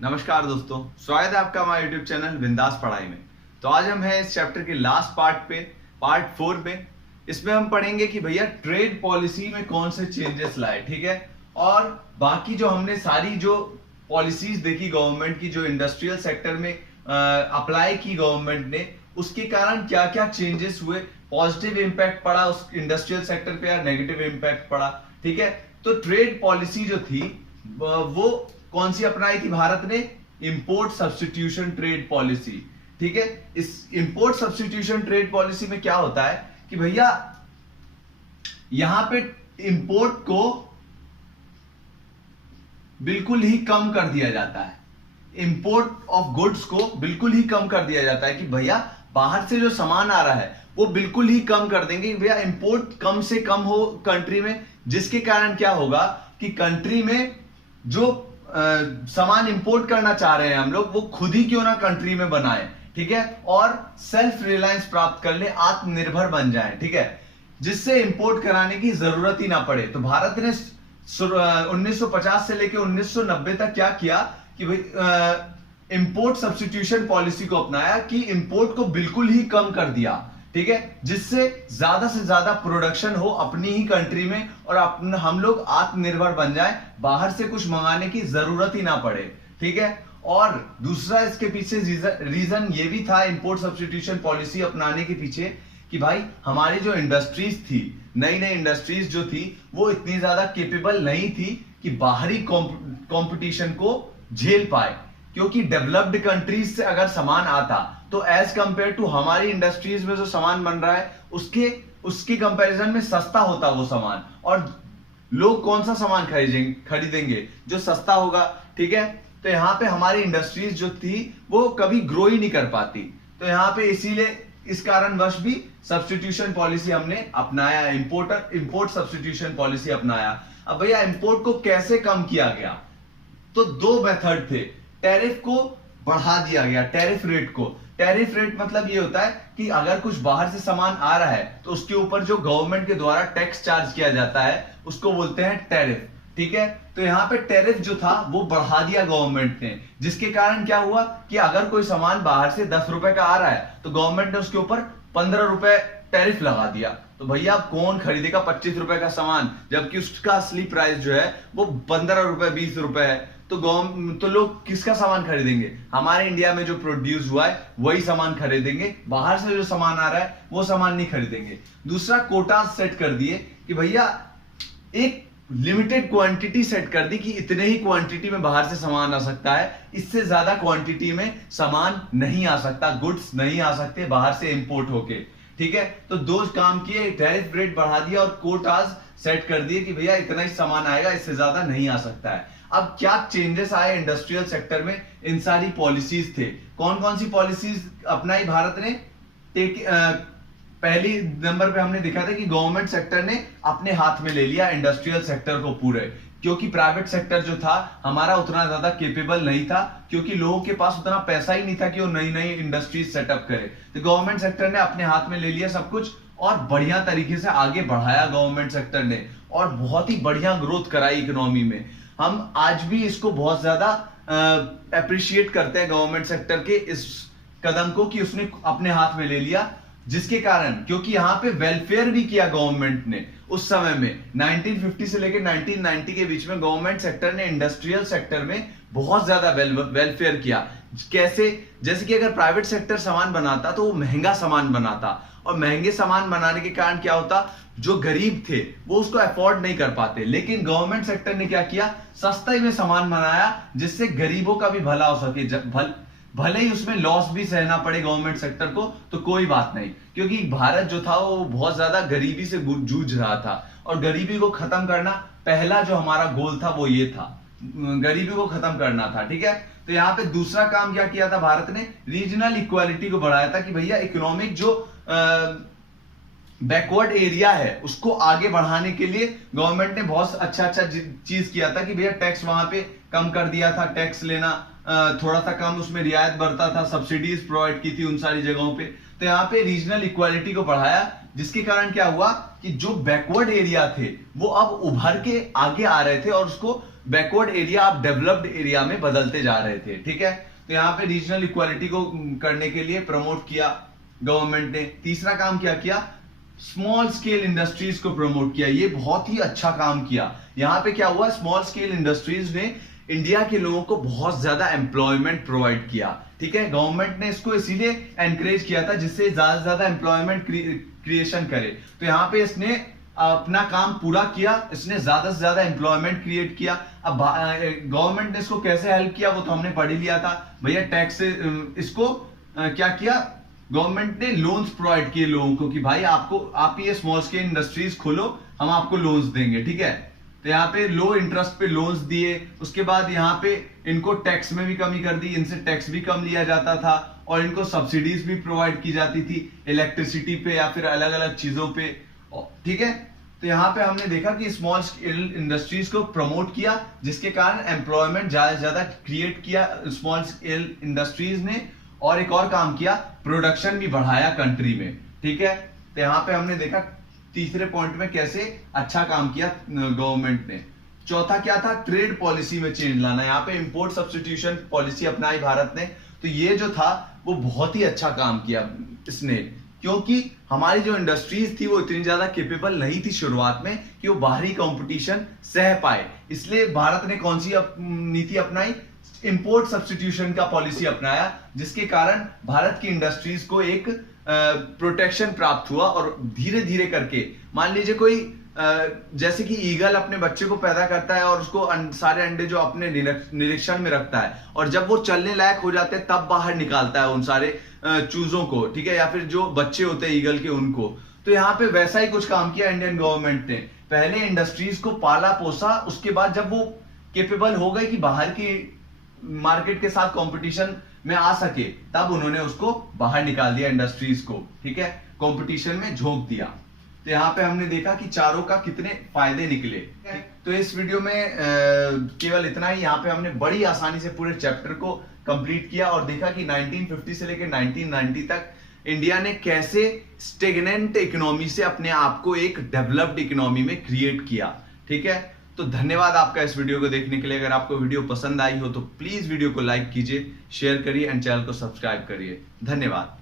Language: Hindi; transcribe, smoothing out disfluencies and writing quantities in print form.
नमस्कार दोस्तों, स्वागत है आपका हमारे YouTube चैनल बिंदास पढ़ाई में। तो आज हम हैं इस चैप्टर के लास्ट पार्ट पे, पार्ट 4 में। इसमें हम पढ़ेंगे कि भैया ट्रेड पॉलिसी में कौन से चेंजेस लाए, ठीक है। और बाकी जो हमने सारी जो पॉलिसीज देखी गवर्नमेंट की, जो इंडस्ट्रियल सेक्टर में अप्लाई की गवर्नमेंट ने, उसके कारण क्या क्या चेंजेस हुए, पॉजिटिव इंपैक्ट पड़ा उस इंडस्ट्रियल सेक्टर पे या नेगेटिव इंपैक्ट पड़ा, ठीक है। तो ट्रेड पॉलिसी जो थी वो कौन सी अपनाई थी भारत ने? इंपोर्ट सब्स्टिट्यूशन ट्रेड पॉलिसी, ठीक है। इस इंपोर्ट सब्स्टिट्यूशन ट्रेड पॉलिसी में क्या होता है कि भैया यहां पे इंपोर्ट को बिल्कुल ही कम कर दिया जाता है। इंपोर्ट ऑफ गुड्स को बिल्कुल ही कम कर दिया जाता है कि भैया बाहर से जो सामान आ रहा है वो बिल्कुल ही कम कर देंगे। भैया इंपोर्ट कम से कम हो कंट्री में, जिसके कारण क्या होगा कि कंट्री में जो सामान इंपोर्ट करना चाह रहे हैं हम लोग, वो खुद ही क्यों ना कंट्री में बनाए, ठीक है, और सेल्फ रिलायंस प्राप्त कर ले, आत्मनिर्भर बन जाए, ठीक है, जिससे इंपोर्ट कराने की जरूरत ही ना पड़े। तो भारत ने 1950 से लेकर 1990 तक क्या किया कि भाई इंपोर्ट सब्स्टिट्यूशन पॉलिसी को अपनाया कि इंपोर्ट को बिल्कुल ही कम कर दिया, ठीक है, जिससे ज्यादा से ज्यादा प्रोडक्शन हो अपनी ही कंट्री में और हम लोग आत्मनिर्भर बन जाएं, बाहर से कुछ मंगाने की जरूरत ही ना पड़े, ठीक है। और दूसरा इसके पीछे रीजन ये भी था इंपोर्ट सब्स्टिट्यूशन पॉलिसी अपनाने के पीछे कि भाई हमारी जो इंडस्ट्रीज थी, नई नई इंडस्ट्रीज जो थी, वो इतनी ज्यादा केपेबल नहीं थी कि बाहरी कंपटीशन को झेल पाए। क्योंकि डेवलप्ड कंट्रीज से अगर सामान आता तो एज कंपेयर टू हमारी इंडस्ट्रीज में जो सामान बन रहा है उसके कंपैरिजन में सस्ता होता वो सामान, और लोग कौन सा सामान खरीदेंगे? जो सस्ता होगा, ठीक है। तो यहाँ पे हमारी इंडस्ट्रीज जो थी वो कभी ग्रो ही नहीं कर पाती। तो यहाँ पे इसीलिए इस कारणवश भी सब्स्टिट्यूशन पॉलिसी हमने अपनाया, इंपोर्ट सब्स्टिट्यूशन पॉलिसी अपनाया। अब भैया इंपोर्ट को कैसे कम किया गया? तो दो मेथड थे। टैरिफ को बढ़ा दिया गया, टैरिफ रेट को। टैरिफ रेट मतलब ये होता है कि अगर कुछ बाहर से सामान आ रहा है तो उसके ऊपर जो गवर्नमेंट के द्वारा टैक्स चार्ज किया जाता है उसको बोलते हैं टैरिफ, ठीक है। तो यहाँ पे टैरिफ जो था वो बढ़ा दिया गवर्नमेंट ने, जिसके कारण क्या हुआ कि अगर कोई सामान बाहर से 10 रुपए का आ रहा है तो गवर्नमेंट ने उसके ऊपर 15 रुपए टैरिफ लगा दिया। तो भैया कौन खरीदेगा 25 रुपए का सामान, जबकि उसका असली प्राइस जो है वो 15 रुपए 20 रुपए है। तो लोग किसका सामान खरीदेंगे? हमारे इंडिया में जो प्रोड्यूस हुआ है वही सामान खरीदेंगे, बाहर से जो सामान आ रहा है वो सामान नहीं खरीदेंगे। दूसरा, कोटा सेट कर दिए कि भैया एक लिमिटेड क्वांटिटी सेट कर दी कि इतने ही क्वांटिटी में बाहर से सामान आ सकता है, इससे ज्यादा क्वांटिटी में सामान नहीं आ सकता, गुड्स नहीं आ सकते बाहर से इंपोर्ट होके, ठीक है। तो दो काम किए, टैरिफ रेट बढ़ा दिया और कोटाज सेट कर दिए कि भैया इतना ही सामान आएगा, इससे ज्यादा नहीं आ सकता है। अब क्या चेंजेस आए इंडस्ट्रियल सेक्टर में? इन सारी पॉलिसीज थे। कौन कौन सी पॉलिसीज अपनाई भारत ने? पहली नंबर पे हमने देखा था कि गवर्नमेंट सेक्टर ने अपने हाथ में ले लिया इंडस्ट्रियल सेक्टर को पूरे, क्योंकि प्राइवेट सेक्टर जो था हमारा उतना ज्यादा केपेबल नहीं था, क्योंकि लोगों के पास उतना पैसा ही नहीं था कि वो नई नई इंडस्ट्रीज सेटअप करे। तो गवर्नमेंट सेक्टर ने अपने हाथ में ले लिया सब कुछ और बढ़िया तरीके से आगे बढ़ाया गवर्नमेंट सेक्टर ने, और बहुत ही बढ़िया ग्रोथ कराई इकोनॉमी में। हम आज भी इसको बहुत ज्यादा अप्रिशिएट करते हैं गवर्नमेंट सेक्टर के इस कदम को कि उसने अपने हाथ में ले लिया, जिसके कारण, क्योंकि यहां पे वेलफेयर भी किया गवर्नमेंट ने उस समय में। 1950 से लेकर 1990 के बीच में गवर्नमेंट सेक्टर ने इंडस्ट्रियल सेक्टर में बहुत ज्यादा वेलफेयर किया। कैसे? जैसे कि अगर प्राइवेट सेक्टर सामान बनाता तो वो महंगा सामान बनाता, और महंगे सामान बनाने के कारण क्या होता, जो गरीब थे वो उसको अफोर्ड नहीं कर पाते। लेकिन गवर्नमेंट सेक्टर ने क्या किया, सस्ते में सामान बनाया जिससे गरीबों का भी भला हो सके। भले ही उसमें लॉस भी सहना पड़े गवर्नमेंट सेक्टर को तो कोई बात नहीं, क्योंकि भारत जो था वो बहुत ज्यादा गरीबी से जूझ रहा था, और गरीबी को खत्म करना पहला जो हमारा गोल था वो ये था, गरीबी को खत्म करना था, ठीक है। तो यहाँ पे दूसरा काम क्या किया था भारत ने? रीजनल इक्वालिटी को बढ़ाया था कि भैया इकोनॉमिक जो बैकवर्ड एरिया है उसको आगे बढ़ाने के लिए गवर्नमेंट ने बहुत अच्छा अच्छा चीज किया था कि भैया टैक्स वहां पे कम कर दिया था, टैक्स लेना थोड़ा सा कम, उसमें रियायत बरता था, सब्सिडीज प्रोवाइड की थी उन सारी जगहों पे। तो यहाँ पे रीजनल इक्वालिटी को बढ़ाया, जिसके कारण क्या हुआ कि जो बैकवर्ड एरिया थे वो अब उभर के आगे आ रहे थे और उसको बैकवर्ड एरिया आप डेवलप्ड एरिया में बदलते जा रहे थे, ठीक है। तो यहाँ पे रीजनल इक्वालिटी को करने के लिए प्रमोट किया गवर्नमेंट ने। तीसरा काम क्या किया, स्मॉल स्केल इंडस्ट्रीज को प्रमोट किया। ये बहुत ही अच्छा काम किया। यहाँ पे क्या हुआ, स्मॉल स्केल इंडस्ट्रीज ने इंडिया के लोगों को बहुत ज्यादा एम्प्लॉयमेंट प्रोवाइड किया, ठीक है। गवर्नमेंट ने इसको इसीलिए एनकरेज किया था जिससे ज्यादा से ज्यादा एम्प्लॉयमेंट क्रिएशन करे। तो यहाँ पे इसने अपना काम पूरा किया, इसने ज्यादा से ज्यादा एम्प्लॉयमेंट क्रिएट किया। अब गवर्नमेंट ने इसको कैसे हेल्प किया वो तो हमने पढ़ ही लिया था भैया। टैक्स से इसको क्या किया, गवर्नमेंट ने लोन्स प्रोवाइड किए लोगों को कि भाई आप ये स्मॉल स्केल इंडस्ट्रीज खोलो, हम आपको लोन्स देंगे, ठीक है। तो यहाँ पे लो इंटरेस्ट पे लोन्स दिए। उसके बाद यहाँ पे इनको टैक्स में भी कमी कर दी, इनसे टैक्स भी कम लिया जाता था और इनको सब्सिडीज भी प्रोवाइड की जाती थी इलेक्ट्रिसिटी पे या फिर अलग अलग चीजों पे, ठीक है। तो यहाँ पे हमने देखा कि स्मॉल स्केल इंडस्ट्रीज को प्रमोट किया जिसके कारण एम्प्लॉयमेंट ज्यादा से ज्यादा क्रिएट किया स्मॉल स्केल इंडस्ट्रीज ने। और एक और काम किया, प्रोडक्शन भी बढ़ाया कंट्री में, ठीक है। तो यहाँ पे हमने देखा तीसरे पॉइंट में कैसे अच्छा काम किया गवर्नमेंट ने। चौथा क्या था, ट्रेड पॉलिसी में चेंज लाना। यहाँ पे इंपोर्ट सब्स्टिट्यूशन पॉलिसी अपनाई भारत ने। तो ये जो था वो बहुत ही अच्छा काम किया इसने, क्योंकि हमारी जो इंडस्ट्रीज थी वो इतनी ज्यादा केपेबल नहीं थी शुरुआत में कि वो बाहरी कंपटीशन सह पाए। इसलिए भारत ने कौन सी नीति अपनाई, इंपोर्ट सब्स्टिट्यूशन का पॉलिसी अपनाया, जिसके कारण भारत की इंडस्ट्रीज को एक प्रोटेक्शन प्राप्त हुआ। और धीरे धीरे करके मान लीजिए कोई जैसे कि ईगल अपने बच्चे को पैदा करता है और उसको सारे अंडे जो अपने निरीक्षण में रखता है और जब वो चलने लायक हो जाते हैं तब बाहर निकालता है उन सारे चूजों को, ठीक है, या फिर जो बच्चे होते हैं ईगल के उनको। तो यहाँ पे वैसा ही कुछ काम किया इंडियन गवर्नमेंट ने। पहले इंडस्ट्रीज को पाला पोसा, उसके बाद जब वो केपेबल हो गई कि बाहर की मार्केट के साथ कंपटीशन में आ सके तब उन्होंने उसको बाहर निकाल दिया इंडस्ट्रीज को, ठीक है, कंपटीशन में झोंक दिया। तो यहाँ पे हमने देखा कि चारों का कितने फायदे निकले। तो इस वीडियो में केवल इतना ही। यहाँ पे हमने बड़ी आसानी से पूरे चैप्टर को कंप्लीट किया और देखा कि 1950 से लेकर 1990 तक इंडिया ने कैसे स्टेगनेंट इकोनॉमी से अपने आप को एक डेवलप्ड इकोनॉमी में क्रिएट किया, ठीक है। तो धन्यवाद आपका इस वीडियो को देखने के लिए। अगर आपको वीडियो पसंद आई हो तो प्लीज वीडियो को लाइक कीजिए, शेयर करिए एंड चैनल को सब्सक्राइब करिए। धन्यवाद।